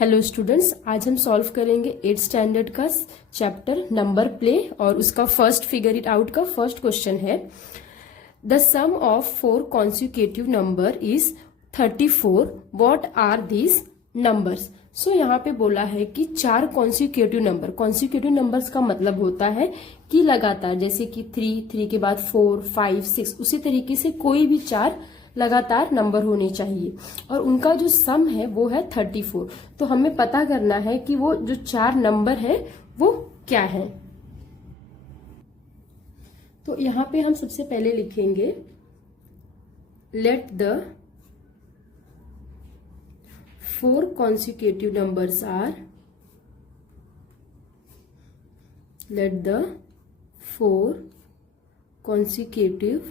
Hello students, आज हम solve करेंगे 8th स्टैंडर्ड का चैप्टर नंबर प्ले और उसका फर्स्ट फिगर इट आउट का फर्स्ट क्वेश्चन है the sum of 4 consecutive number is 34. What are these numbers? So यहाँ पे बोला है कि 4 कॉन्सिक्यूटिव नंबर्स का मतलब होता है कि लगातार, जैसे कि 3 के बाद 4, 5, 6, उसी तरीके से कोई भी 4 लगातार नंबर होने चाहिए और उनका जो सम है वो है 34. तो हमें पता करना है कि वो जो 4 नंबर है वो क्या है. तो यहां पे हम सबसे पहले लिखेंगे let the 4 consecutive numbers are, let the 4 consecutive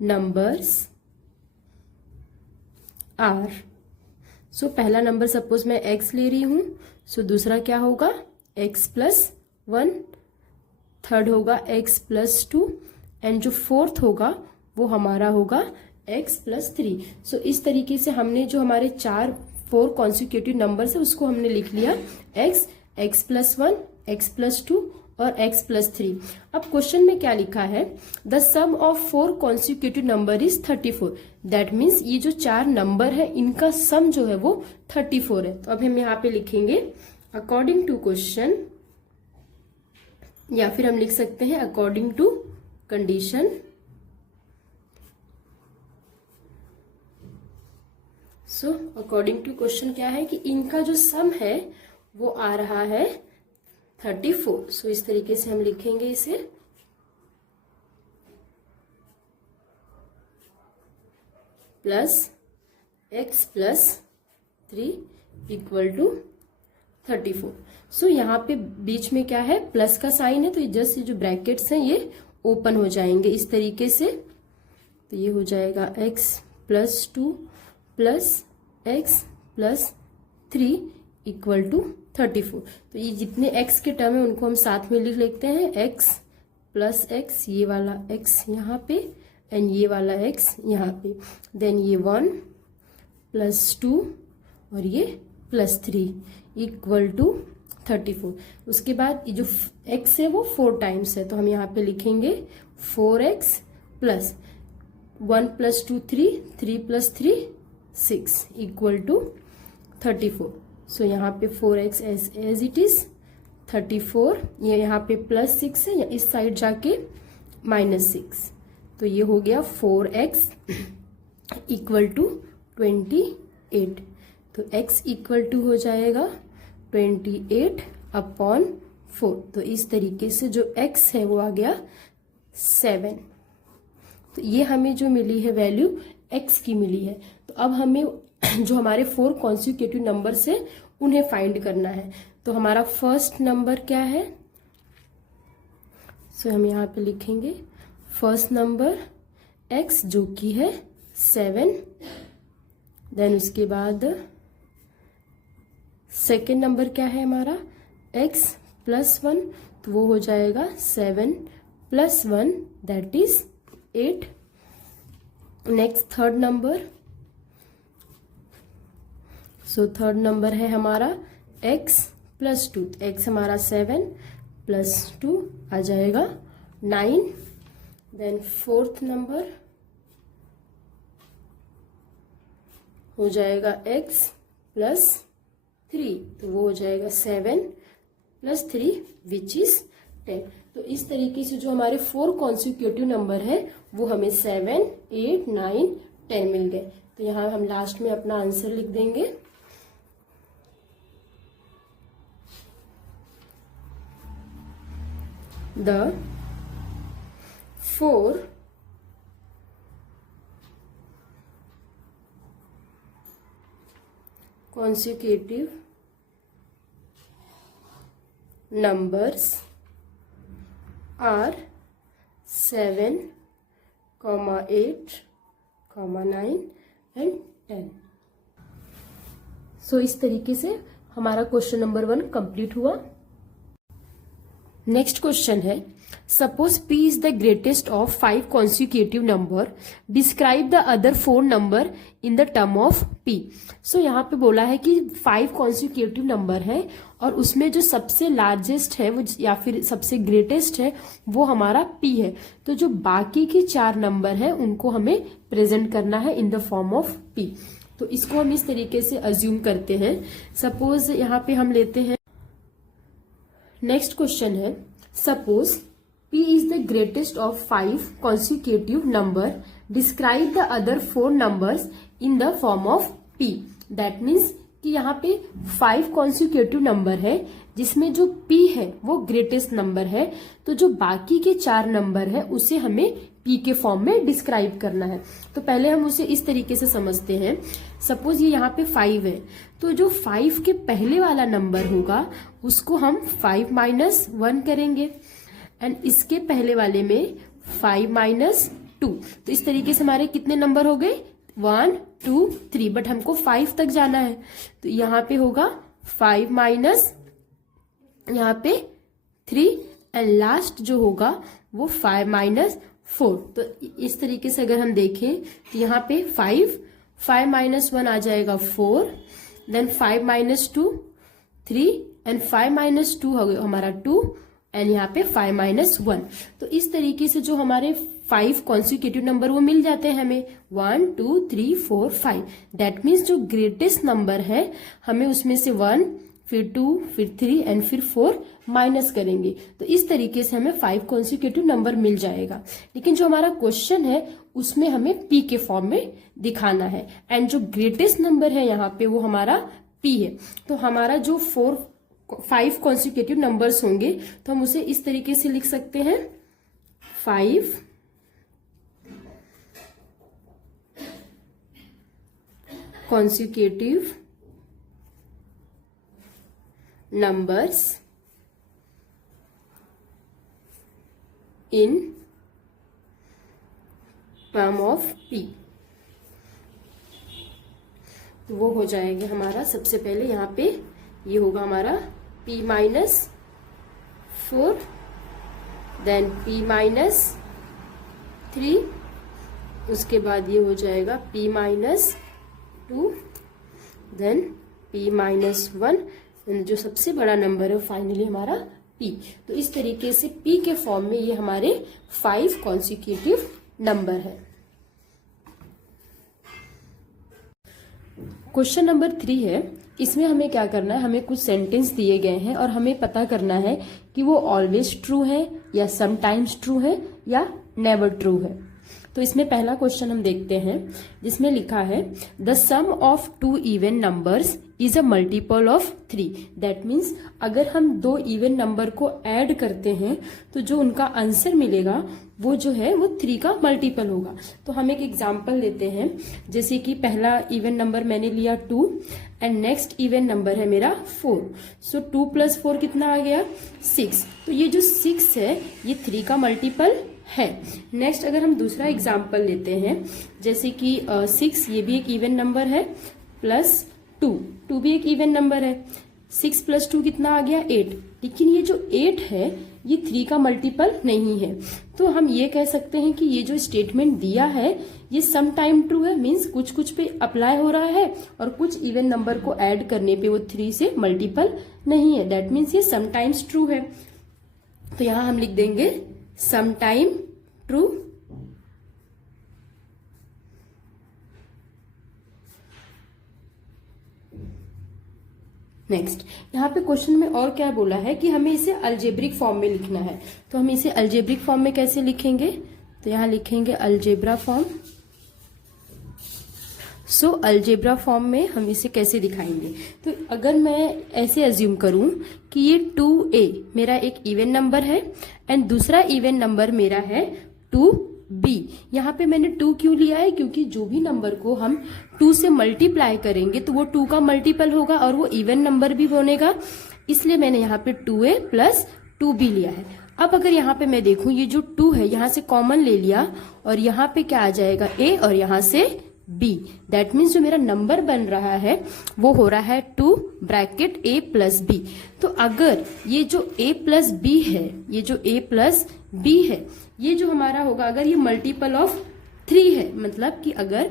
numbers are. सो पहला नंबर सपोज मैं x ले रही हूं, सो दूसरा क्या होगा x+1, थर्ड होगा x+2 एंड जो फोर्थ होगा वो हमारा होगा x+3. सो इस तरीके से हमने जो हमारे 4 कॉन्सिक्यूटिव नंबर्स है उसको हमने लिख लिया x+1, x+2 और x+3. अब क्वेश्चन में क्या लिखा है, the sum of 4 consecutive number is 34. That means ये जो 4 नंबर है इनका सम जो है वो 34 है. तो अब हम यहाँ पे लिखेंगे अकॉर्डिंग टू क्वेश्चन, या फिर हम लिख सकते हैं according to condition. So according to question क्या है कि इनका जो सम है वो आ रहा है 34. सो इस तरीके से हम लिखेंगे इसे +x+3 इक्वल टू 34. सो यहाँ पे बीच में क्या है, प्लस का साइन है, तो जस्ट ये जो ब्रैकेट्स हैं ये ओपन हो जाएंगे इस तरीके से. तो ये हो जाएगा x+2 + x+3 इक्वल टू 34. तो ये जितने x के टर्म है उनको हम साथ में लिख लेते हैं, x+x, ये वाला x यहाँ पे एंड ये वाला x यहाँ पे, देन ये 1 +2 और ये +3 इक्वल टू 34. उसके बाद ये जो x है वो 4 टाइम्स है, तो हम यहाँ पे लिखेंगे 4x + 1 + 2 3, 3 + 3 6 इक्वल टू 34. सो यहाँ पे 4x एज इट इज 34, ये यहाँ पे +6 है, या इस साइड जाके -6. तो ये हो गया 4x इक्वल टू 28. तो x इक्वल टू हो जाएगा 28/4. तो इस तरीके से जो x है वो आ गया 7. तो ये हमें जो मिली है वैल्यू x की मिली है. तो अब हमें जो हमारे 4 कॉन्सिक्यूटिव नंबर्स है उन्हें फाइंड करना है. तो हमारा फर्स्ट नंबर क्या है, सो हम यहाँ पे लिखेंगे फर्स्ट नंबर x जो कि है 7. देन उसके बाद सेकेंड नंबर क्या है हमारा x+1, तो वो हो जाएगा 7 + 1 that is 8. Next third number, so third number है हमारा x+2. x हमारा 7 + 2 आ जाएगा 9. देन फोर्थ नंबर हो जाएगा x+3, तो वो हो जाएगा 7 + 3 विच इज 10. तो इस तरीके से जो हमारे 4 कॉन्सिक्यूटिव नंबर है वो हमें 7, 8, 9, 10 मिल गए. तो यहाँ हम लास्ट में अपना आंसर लिख देंगे. The 4 consecutive numbers are 7, 8, 9 and 10. सो इस तरीके से हमारा क्वेश्चन नंबर 1 कंप्लीट हुआ. नेक्स्ट क्वेश्चन है Suppose P is the greatest of 5 consecutive number. Describe the other 4 number in the term of P. So यहाँ पे बोला है कि 5 consecutive number है और उसमें जो सबसे लार्जेस्ट है वो या फिर सबसे ग्रेटेस्ट है वो हमारा P है। तो जो बाकी के 4 नंबर है उनको हमें प्रेजेंट करना है in the form of P। तो इसको हम इस तरीके से अज्यूम करते हैं। सपोज यहाँ पे हम लेते हैं, नेक्स्ट क्वेश्चन है, suppose P is the greatest of 5 consecutive number. Describe the other 4 numbers in the form of P. That means कि यहाँ पे 5 consecutive number है जिसमें जो P है वो greatest number है, तो जो बाकी के 4 नंबर है उसे हमें P के फॉर्म में डिस्क्राइब करना है। तो पहले हम उसे इस तरीके से समझते हैं। सपोज ये यहाँ पे 5 है, तो जो 5 के पहले वाला नंबर होगा उसको हम 5 माइनस 1 करेंगे एंड इसके पहले वाले में 5 माइनस 2। तो इस तरीके से हमारे कितने नंबर हो गए, 1 2 3, बट हमको 5 तक जाना है तो यहाँ पे होगा 5 माइनस यहाँ पे 3 एंड लास्ट जो होगा वो 5 माइनस 4। तो इस तरीके से अगर हम देखें तो यहाँ पे 5 माइनस 1 आ जाएगा 4, देन 5 माइनस 2 3 एंड 5 माइनस 2 हो गया हमारा 2 एंड यहाँ पे 5 माइनस 1। तो इस तरीके से जो हमारे 5 कॉन्सिक्यूटिव नंबर वो मिल जाते हैं हमें 1 2 3 4 5। दैट मीन्स जो ग्रेटेस्ट नंबर है हमें उसमें से 1 फिर 2 फिर 3 एंड फिर 4 माइनस करेंगे। तो इस तरीके से हमें 5 कॉन्सिक्यूटिव नंबर मिल जाएगा। लेकिन जो हमारा क्वेश्चन है उसमें हमें P के फॉर्म में दिखाना है एंड जो ग्रेटेस्ट नंबर है यहाँ पे वो हमारा P है। तो हमारा जो 5 कॉन्सिक्यूटिव नंबर्स होंगे तो हम उसे इस तरीके से लिख सकते हैं, 5 consecutive numbers in term of P। तो वो हो जाएगा हमारा, सबसे पहले यहाँ पे ये होगा हमारा P minus 4, then P minus 3, उसके बाद ये हो जाएगा P minus 2, then P minus 1, जो सबसे बड़ा नंबर है फाइनली हमारा P। तो इस तरीके से P के फॉर्म में ये हमारे 5 कॉन्सिक्यूटिव नंबर है। क्वेश्चन नंबर 3 है, इसमें हमें क्या करना है, हमें कुछ सेंटेंस दिए गए हैं और हमें पता करना है कि वो ऑलवेज ट्रू है या समटाइम्स ट्रू है या नेवर ट्रू है। तो इसमें पहला क्वेश्चन हम देखते हैं जिसमें लिखा है the sum of 2 even numbers is a multiple of 3। That means अगर हम 2 इवन नंबर को ऐड करते हैं तो जो उनका आंसर मिलेगा वो जो है वो 3 का मल्टीपल होगा। तो हम एक एग्जांपल लेते हैं, जैसे कि पहला इवन नंबर मैंने लिया 2 एंड नेक्स्ट इवन नंबर है मेरा 4। सो 2 + 4 कितना आ गया, 6। तो ये जो 6 है ये 3 का मल्टीपल है। नेक्स्ट अगर हम दूसरा एग्जांपल लेते हैं, जैसे कि 6 ये भी एक इवन नंबर है, प्लस 2 भी एक इवन नंबर है, 6 + 2 कितना आ गया, 8। लेकिन ये जो 8 है ये 3 का मल्टीपल नहीं है। तो हम ये कह सकते हैं कि ये जो स्टेटमेंट दिया है ये सम टाइम ट्रू है, मीन्स कुछ कुछ पे अप्लाई हो रहा है और कुछ इवन नंबर को ऐड करने पे वो 3 से मल्टीपल नहीं है। दैट मीन्स ये सम टाइम्स ट्रू है। तो यहां हम लिख देंगे सम टाइम ट्रू। नेक्स्ट यहाँ पे क्वेश्चन में और क्या बोला है कि हमें इसे अलजेब्रिक फॉर्म में लिखना है। तो हम इसे अलजेब्रिक फॉर्म में कैसे लिखेंगे, तो यहाँ लिखेंगे अलजेब्रा फॉर्म। सो अलजेब्रा फॉर्म में हम इसे कैसे दिखाएंगे, तो अगर मैं ऐसे अज्यूम करूं कि ये 2a मेरा एक इवन नंबर है एंड दूसरा इवन नंबर मेरा है 2b। यहाँ पे मैंने 2 क्यों लिया है, क्योंकि जो भी नंबर को हम 2 से मल्टीप्लाई करेंगे तो वो 2 का मल्टीपल होगा और वो इवन नंबर भी बनेगा, इसलिए मैंने यहाँ पे 2a + 2b लिया है। अब अगर यहाँ पे मैं देखूं ये जो 2 है यहाँ से कॉमन ले लिया और यहाँ पे क्या आ जाएगा a और यहाँ से b। दैट मीन्स जो मेरा नंबर बन रहा है वो हो रहा है 2 ब्रैकेट a प्लस b। तो अगर ये जो a प्लस b है, ये जो a प्लस b है, ये जो हमारा होगा, अगर ये मल्टीपल ऑफ 3 है, मतलब कि अगर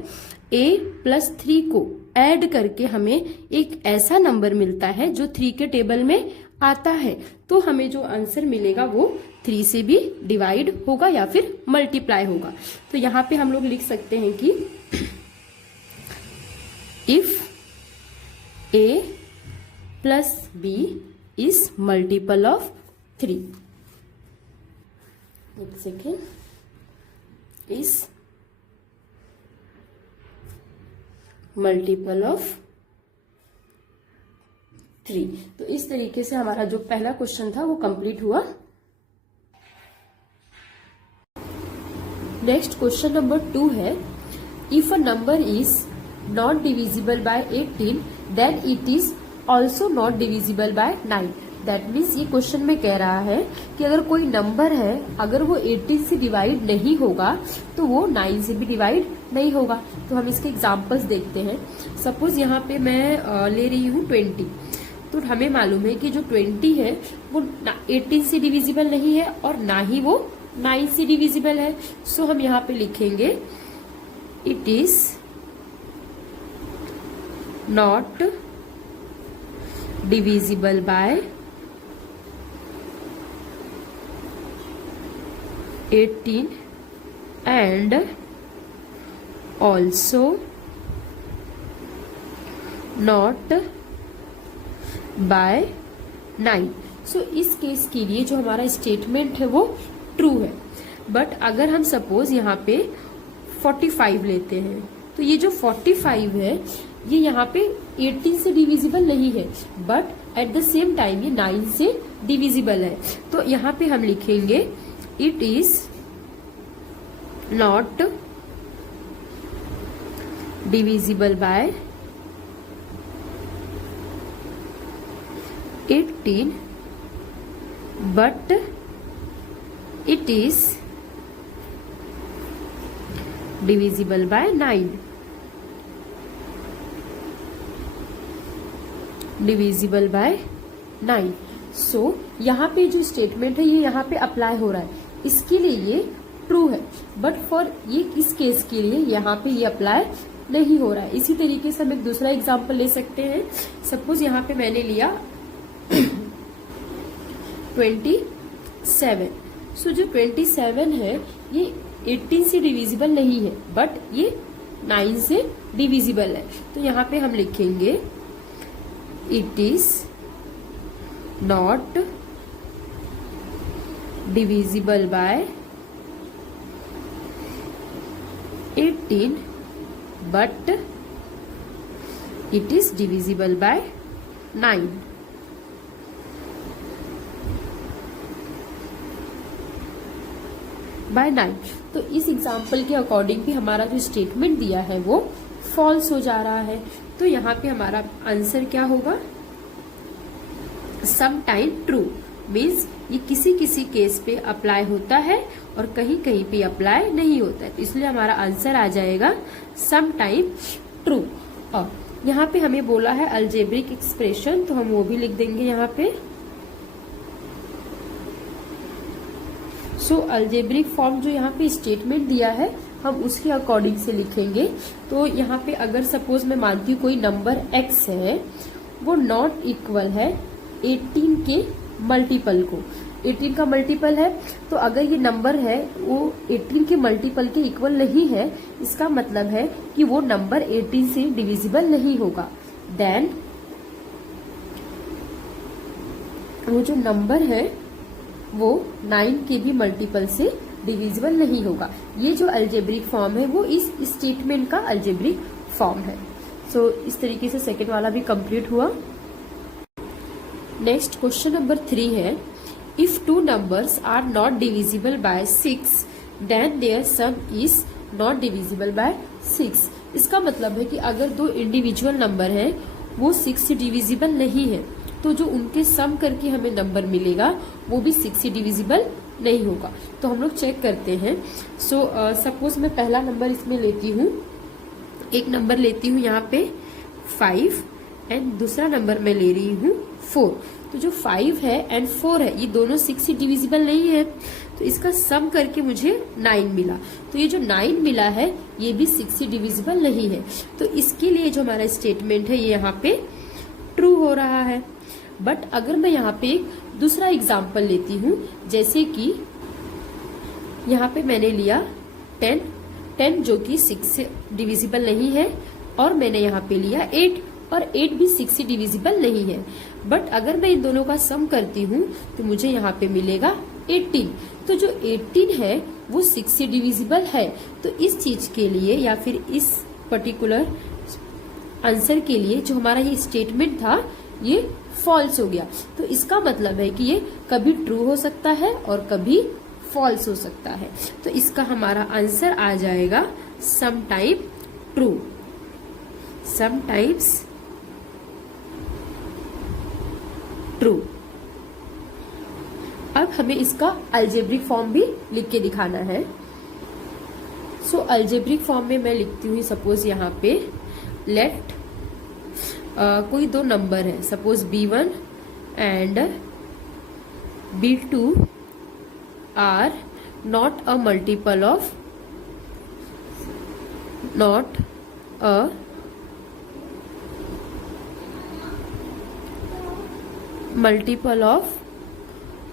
a प्लस 3 को ऐड करके हमें एक ऐसा नंबर मिलता है जो 3 के टेबल में आता है, तो हमें जो आंसर मिलेगा वो 3 से भी डिवाइड होगा या फिर मल्टीप्लाई होगा। तो यहाँ पे हम लोग लिख सकते हैं कि if a plus b is multiple of 3, एक सेकेंड, इज मल्टीपल ऑफ 3। तो इस तरीके से हमारा जो पहला क्वेश्चन था वो कंप्लीट हुआ। नेक्स्ट क्वेश्चन नंबर 2 है, if a number is not divisible by 18 then it is also not divisible by 9। That means ये क्वेश्चन में कह रहा है कि अगर कोई नंबर है, अगर वो 18 से डिवाइड नहीं होगा तो वो 9 से भी डिवाइड नहीं होगा। तो हम इसके एग्जांपल्स देखते हैं। सपोज यहाँ पे मैं ले रही हूँ 20, तो हमें मालूम है कि जो 20 है वो 18 से डिविजिबल नहीं है और ना ही वो 9 से डिविजिबल है। सो हम यहाँ पे लिखेंगे it is not divisible by 18 and also not by 9। सो इस केस के लिए जो हमारा स्टेटमेंट है वो ट्रू है। बट अगर हम सपोज यहाँ पे 45 लेते हैं, तो ये जो 45 है ये यहाँ पे 18 से डिविजिबल नहीं है, but at the same time ये 9 से डिविजिबल है। तो यहाँ पे हम लिखेंगे it is not divisible by 18 but it is divisible by 9। Divisible by 9। सो यहाँ पे जो स्टेटमेंट है ये यहाँ पे अप्लाई हो रहा है, इसके लिए ये ट्रू है, बट फॉर ये इस केस के लिए यहाँ पे ये अप्लाई नहीं हो रहा है। इसी तरीके से हम एक दूसरा एग्जांपल ले सकते हैं। सपोज यहाँ पे मैंने लिया 27। सो जो 27 है ये 18 से डिविजिबल नहीं है, बट ये 9 से डिविजिबल है। तो यहाँ पे हम लिखेंगे it is not divisible by 18 but it is divisible by 9। By 9। तो इस एग्जाम्पल के अकॉर्डिंग भी हमारा जो स्टेटमेंट दिया है वो फॉल्स हो जा रहा है। तो यहाँ पे हमारा आंसर क्या होगा, सम टाइम ट्रू। मीन्स ये किसी किसी केस पे अप्लाई होता है और कहीं कहीं पे अप्लाई नहीं होता है, इसलिए हमारा आंसर आ जाएगा सम टाइम ट्रू। और यहाँ पे हमें बोला है अलजेब्रिक एक्सप्रेशन, तो हम वो भी लिख देंगे यहाँ पे। सो अलजेब्रिक फॉर्म जो यहाँ पे स्टेटमेंट दिया है हम उसके अकॉर्डिंग से लिखेंगे। तो यहाँ पे अगर सपोज मैं मानती हूँ कोई नंबर x है, वो नॉट इक्वल है 18 के मल्टीपल को। 18 का मल्टीपल है, तो अगर ये नंबर है वो 18 के मल्टीपल के इक्वल नहीं है, इसका मतलब है कि वो नंबर 18 से डिविजिबल नहीं होगा। देन वो जो नंबर है वो 9 के भी मल्टीपल से डिविजिबल नहीं होगा। ये जो अलजेब्रिक फॉर्म है वो इस स्टेटमेंट का अलजेब्रिक फॉर्म है। सो इस तरीके से सेकेंड वाला भी कंप्लीट हुआ। नेक्स्ट क्वेश्चन नंबर 3 है, if two numbers are not divisible by 6 then their sum is not divisible by 6। इसका मतलब है कि अगर दो इंडिविजुअल नंबर हैं वो 6 से डिविजिबल नहीं है, तो जो उनके सम करके हमें नंबर मिलेगा वो भी 6 से डिविजिबल नहीं होगा। तो हम लोग चेक करते हैं। सो सपोज मैं पहला नंबर इसमें लेती हूँ एक नंबर लेती हूँ यहाँ पे 5 एंड दूसरा नंबर मैं ले रही हूँ 4। तो जो 5 है एंड 4 है ये दोनों 6 से डिविजिबल नहीं है, तो इसका सम करके मुझे 9 मिला। तो ये जो 9 मिला है ये भी 6 से डिविजिबल नहीं है, तो इसके लिए जो हमारा स्टेटमेंट है ये यहाँ पे ट्रू हो रहा है। बट अगर मैं यहाँ पे एक दूसरा एग्जाम्पल लेती हूँ, जैसे कि यहाँ पे मैंने लिया 10 जो कि 6 से डिविजिबल नहीं है, और मैंने यहाँ पे लिया 8 और 8 भी 6 से डिविजिबल नहीं है। बट अगर मैं इन दोनों का सम करती हूँ तो मुझे यहाँ पे मिलेगा 18। तो जो 18 है वो 6 से डिविजिबल है, तो इस चीज के लिए या फिर इस पर्टिकुलर आंसर के लिए जो हमारा ये स्टेटमेंट था ये फॉल्स हो गया। तो इसका मतलब है कि ये कभी ट्रू हो सकता है और कभी फॉल्स हो सकता है। तो इसका हमारा आंसर आ जाएगा समटाइम ट्रू, समटाइम्स ट्रू। अब हमें इसका अलजेब्रिक फॉर्म भी लिख के दिखाना है। सो अलजेब्रिक फॉर्म में मैं लिखती हूँ, सपोज यहाँ पे लेट कोई दो नंबर है, suppose B1 and B2 are not a multiple of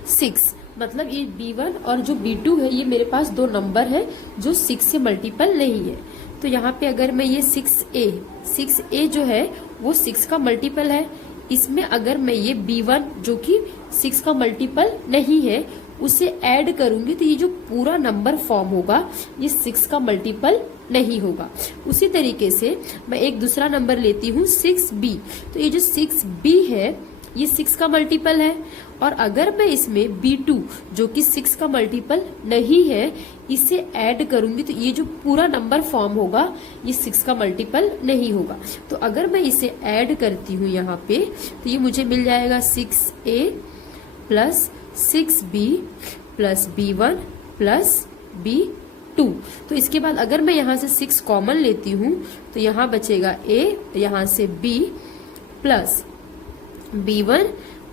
6। मतलब ये B1 और जो B2 है ये मेरे पास दो नंबर है जो 6 से मल्टीपल नहीं है। तो यहाँ पे अगर मैं ये 6A जो है वो 6 का मल्टीपल है, इसमें अगर मैं ये B1 जो कि 6 का मल्टीपल नहीं है उसे ऐड करूंगी तो ये जो पूरा नंबर फॉर्म होगा ये 6 का मल्टीपल नहीं होगा। उसी तरीके से मैं एक दूसरा नंबर लेती हूँ 6B। तो ये जो 6B है ये 6 का मल्टीपल है, और अगर मैं इसमें B2 जो कि 6 का मल्टीपल नहीं है इसे ऐड करूंगी तो ये जो पूरा नंबर फॉर्म होगा ये 6 का मल्टीपल नहीं होगा। तो अगर मैं इसे ऐड करती हूँ यहाँ पे तो ये मुझे मिल जाएगा 6A plus 6B plus B1 plus B2। तो इसके बाद अगर मैं यहाँ से 6 कॉमन लेती हूँ तो यहाँ बचेगा A, यहाँ से B plus B1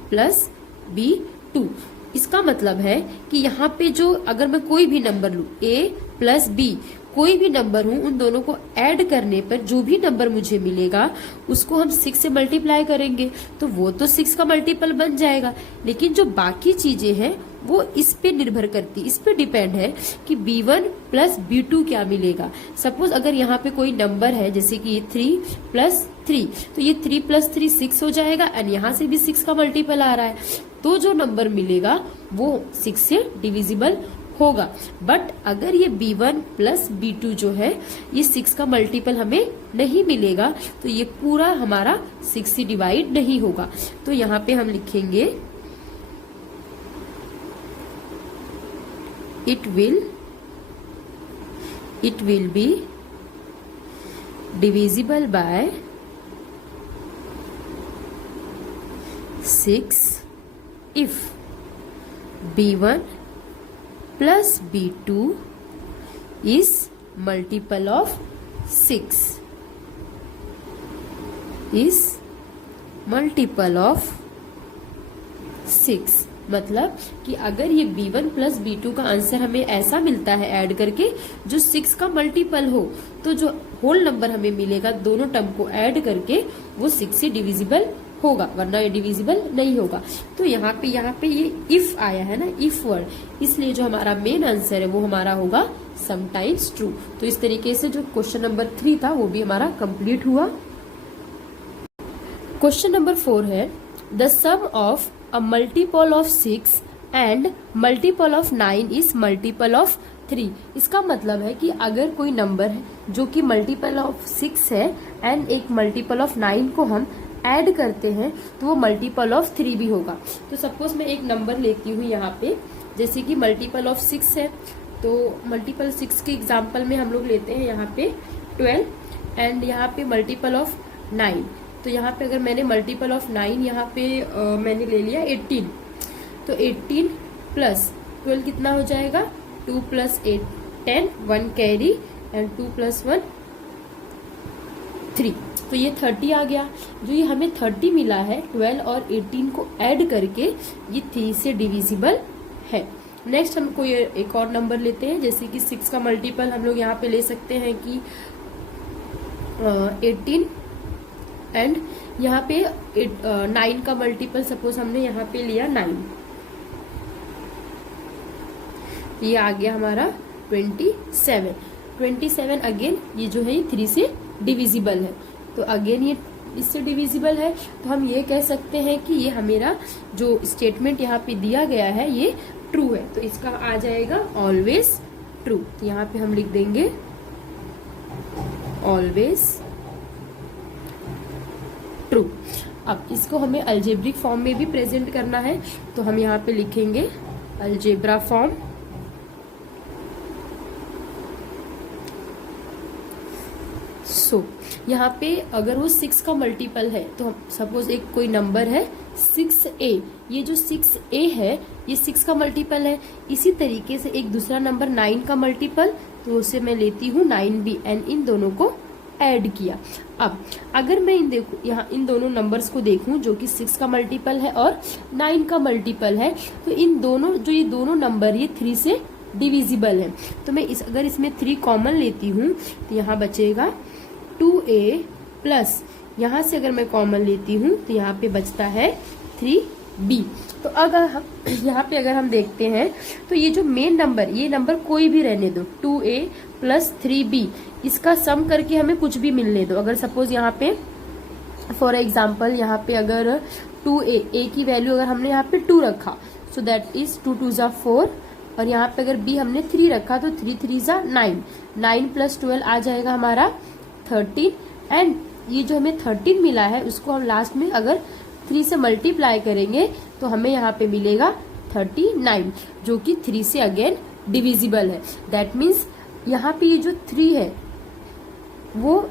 plus B2। इसका मतलब है कि यहाँ पे जो अगर मैं कोई भी नंबर लूँ A प्लस B, कोई भी नंबर हूँ, उन दोनों को ऐड करने पर जो भी नंबर मुझे मिलेगा उसको हम 6 से मल्टीप्लाई करेंगे तो वो तो 6 का मल्टीपल बन जाएगा। लेकिन जो बाकी चीजें हैं वो इस पे निर्भर करती, इस पे डिपेंड है कि B1 प्लस B2 क्या मिलेगा। सपोज अगर यहाँ पे कोई नंबर है जैसे कि ये 3 प्लस 3, तो ये 3 प्लस 3 6 हो जाएगा एंड यहाँ से भी 6 का मल्टीपल आ रहा है, तो जो नंबर मिलेगा वो 6 से डिविजिबल होगा। बट अगर ये B1 प्लस B2 जो है ये 6 का मल्टीपल हमें नहीं मिलेगा तो ये पूरा हमारा 6 से डिवाइड नहीं होगा। तो यहाँ पे हम लिखेंगे it will be divisible by 6 if B1 plus B2 is multiple of 6, is multiple of 6। मतलब कि अगर ये B1 प्लस B2 का आंसर हमें ऐसा मिलता है ऐड करके जो 6 का मल्टीपल हो, तो जो होल नंबर हमें मिलेगा दोनों टर्म को ऐड करके वो 6 से डिविजिबल होगा, वरना ये डिविजिबल नहीं होगा। तो यहाँ पे ये इफ आया है ना, इफ वर्ड, इसलिए जो हमारा मेन आंसर है वो हमारा होगा समटाइम्स ट्रू। तो इस तरीके से जो क्वेश्चन नंबर 3 था वो भी हमारा कंप्लीट हुआ। क्वेश्चन नंबर 4 है the sum of a multiple of 6 and multiple of 9 is multiple of 3। इसका मतलब है कि अगर कोई नंबर है जो कि मल्टीपल ऑफ 6 है एंड एक मल्टीपल ऑफ 9 को हम ऐड करते हैं तो वो मल्टीपल ऑफ 3 भी होगा। तो सपोज मैं एक नंबर लेती हूँ यहाँ पे, जैसे कि मल्टीपल ऑफ 6 है, तो मल्टीपल 6 के एग्जाम्पल में हम लोग लेते हैं यहाँ पे 12 एंड यहाँ पे मल्टीपल ऑफ 9। तो यहाँ पे अगर मैंने मल्टीपल ऑफ 9 यहाँ पे मैंने ले लिया 18, तो 18 प्लस 12 कितना हो जाएगा 2 प्लस 8 10, 1 कैरी एंड 2 प्लस 1 3। तो ये 30 आ गया। जो ये हमें 30 मिला है 12 और 18 को ऐड करके ये 3 से डिविजिबल है। नेक्स्ट हम कोई एक और नंबर लेते हैं, जैसे कि 6 का मल्टीपल हम लोग यहाँ पे ले सकते हैं कि 18 एंड यहाँ पे 9 का मल्टीपल सपोज हमने यहाँ पे लिया 9, ये आ गया हमारा 27 अगेन ये जो है ये 3 से डिविजिबल है, तो अगेन ये इससे डिविजिबल है। तो हम ये कह सकते हैं कि ये हमेरा जो स्टेटमेंट यहाँ पे दिया गया है ये ट्रू है, तो इसका आ जाएगा ऑलवेज ट्रू। तो यहाँ पे हम लिख देंगे ऑलवेज ट्रू। अब इसको हमें अलजेब्रिक फॉर्म में भी प्रेजेंट करना है, तो हम यहाँ पे लिखेंगे अलजेब्रा फॉर्म। सो यहाँ पे अगर वो 6 का मल्टीपल है, तो सपोज एक कोई नंबर है 6a, ये जो 6a है ये 6 का मल्टीपल है। इसी तरीके से एक दूसरा नंबर 9 का मल्टीपल, तो उसे मैं लेती हूँ 9b एंड इन दोनों को ऐड किया। अब अगर मैं यहाँ इन दोनों नंबर्स को देखूं जो कि 6 का मल्टीपल है और 9 का मल्टीपल है, तो इन दोनों जो ये दोनों नंबर ये 3 से डिविजिबल है। तो मैं अगर इसमें 3 कॉमन लेती हूँ तो यहाँ बचेगा 2a प्लस यहाँ से अगर मैं कॉमन लेती हूँ तो यहाँ पे बचता है 3b। तो अगर हम यहाँ पे अगर हम देखते हैं तो ये जो मेन नंबर, ये नंबर कोई भी रहने दो 2a प्लस 3b, इसका सम करके हमें कुछ भी मिलने दो। अगर सपोज यहाँ पे फॉर एग्जाम्पल यहाँ पे अगर 2a की वैल्यू अगर हमने यहाँ पे 2 रखा, सो दैट इज 2 2 जा 4, और यहाँ पे अगर b हमने 3 रखा तो 3 3 जा 9, 9 प्लस 12 आ जाएगा हमारा 13। एंड ये जो हमें 13 मिला है उसको हम लास्ट में अगर 3 से मल्टीप्लाई करेंगे तो हमें यहाँ पे मिलेगा 39, जो कि 3 से अगेन डिविजिबल है। दैट मीन्स यहाँ पे ये जो 3 है वो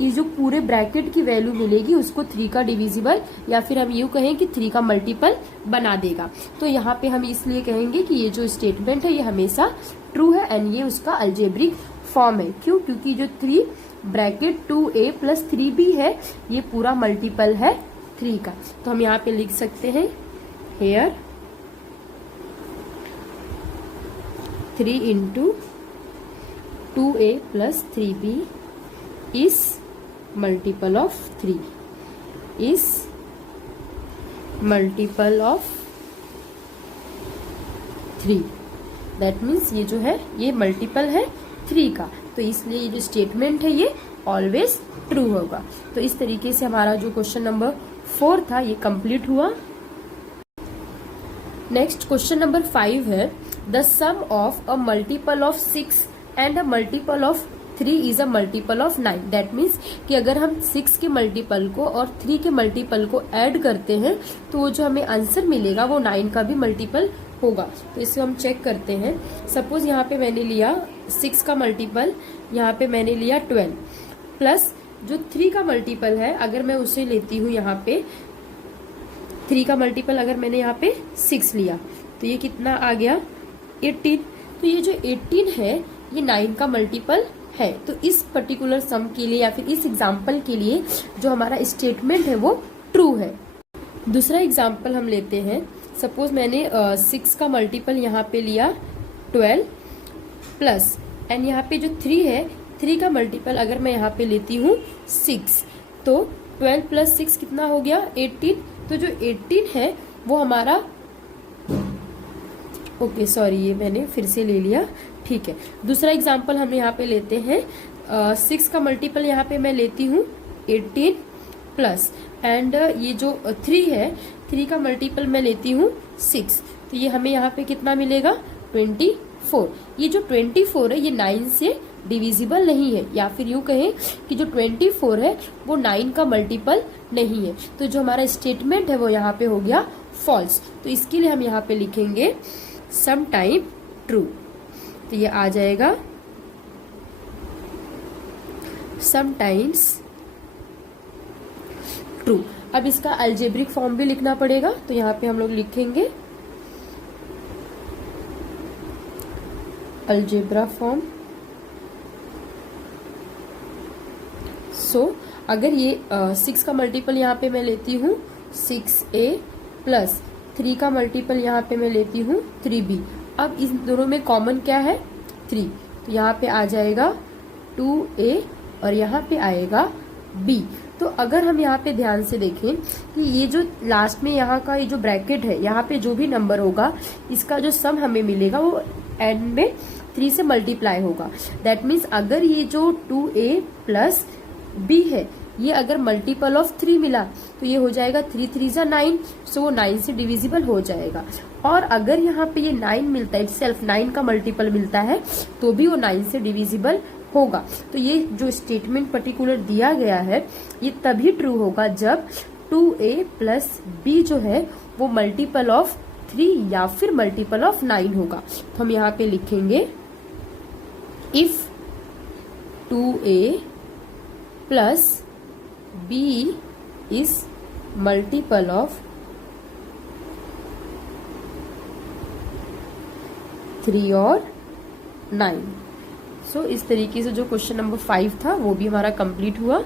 ये जो पूरे ब्रैकेट की वैल्यू मिलेगी उसको 3 का डिविजिबल या फिर हम यूँ कहें कि 3 का मल्टीपल बना देगा। तो यहाँ पे हम इसलिए कहेंगे कि ये जो स्टेटमेंट है ये हमेशा ट्रू है एंड ये उसका अलजेब्रिक फॉर्म है। क्यों? क्योंकि जो 3 ब्रैकेट 2a प्लस 3b है ये पूरा मल्टीपल है 3 का। तो हम यहाँ पे लिख सकते हैं here 3 into 2a plus 3b is multiple of 3, is multiple of 3। That means ये जो है ये मल्टीपल है 3 का, तो इसलिए ये जो स्टेटमेंट है ये ऑलवेज ट्रू होगा। तो इस तरीके से हमारा जो क्वेश्चन नंबर 4 था ये कंप्लीट हुआ। नेक्स्ट क्वेश्चन नंबर 5 है the sum of a multiple of 6 and a multiple of 3 is a multiple of 9। That means कि अगर हम 6 के मल्टीपल को और 3 के मल्टीपल को ऐड करते हैं तो वो जो हमें आंसर मिलेगा वो 9 का भी मल्टीपल होगा। तो इसे हम चेक करते हैं। सपोज यहाँ पे मैंने लिया 6 का मल्टीपल, यहाँ पे मैंने लिया 12 प्लस जो 3 का मल्टीपल है अगर मैं उसे लेती हूँ यहाँ पे 3 का मल्टीपल अगर मैंने यहाँ पे 6 लिया तो ये कितना आ गया 18। तो ये जो 18 है ये 9 का मल्टीपल है। तो इस पर्टिकुलर सम के लिए या फिर इस एग्जाम्पल के लिए जो हमारा स्टेटमेंट है वो ट्रू है। दूसरा एग्जाम्पल हम लेते हैं। सपोज मैंने 6 का मल्टीपल यहाँ पे लिया 12 प्लस एंड यहाँ पे जो 3 है 3 का मल्टीपल अगर मैं यहाँ पे लेती हूँ 6, तो 12 प्लस 6 कितना हो गया 18। तो जो 18 है वो हमारा ओके सॉरी ये मैंने फिर से ले लिया, ठीक है। दूसरा एग्जाम्पल हम यहाँ पे लेते हैं 6 का मल्टीपल यहाँ पे मैं लेती हूँ 18 प्लस एंड ये जो 3 है 3 का मल्टीपल मैं लेती हूँ 6, तो ये हमें यहाँ पे कितना मिलेगा 24। ये जो 24 है ये 9 से डिविजिबल नहीं है, या फिर यूँ कहें कि जो 24 है वो 9 का मल्टीपल नहीं है। तो जो हमारा स्टेटमेंट है वो यहाँ पे हो गया फॉल्स। तो इसके लिए हम यहाँ पे लिखेंगे सम टाइम ट्रू, तो ये आ जाएगा समटाइम्स ट्रू। अब इसका अलजेब्रिक फॉर्म भी लिखना पड़ेगा, तो यहाँ पे हम लोग लिखेंगे अलजेब्रा फॉर्म। सो अगर ये 6 का मल्टीपल यहाँ पे मैं लेती हूँ 6a प्लस 3 का मल्टीपल यहाँ पे मैं लेती हूँ 3b। अब इस दोनों में कॉमन क्या है 3, तो यहाँ पे आ जाएगा 2a और यहाँ पे आएगा b। तो अगर हम यहाँ पे ध्यान से देखें कि ये जो लास्ट में यहाँ का ये जो ब्रैकेट है, यहाँ पे जो भी नंबर होगा इसका जो सम हमें मिलेगा वो एंड में 3 से मल्टीप्लाई होगा। दैट मीन्स अगर ये जो 2a प्लस b है ये अगर मल्टीपल ऑफ 3 मिला तो ये हो जाएगा 3 3 जा 9, सो वो 9 से डिविजिबल हो जाएगा। और अगर यहाँ पे ये 9 मिलता है, सेल्फ 9 का मल्टीपल मिलता है तो भी वो 9 से डिविजिबल होगा। तो ये जो स्टेटमेंट पर्टिकुलर दिया गया है ये तभी ट्रू होगा जब 2a प्लस b जो है वो मल्टीपल ऑफ 3 या फिर मल्टीपल ऑफ 9 होगा। तो हम यहाँ पे लिखेंगे if 2a plus b is multiple of 3 और 9। सो इस तरीके से जो क्वेश्चन नंबर 5 था वो भी हमारा कंप्लीट हुआ।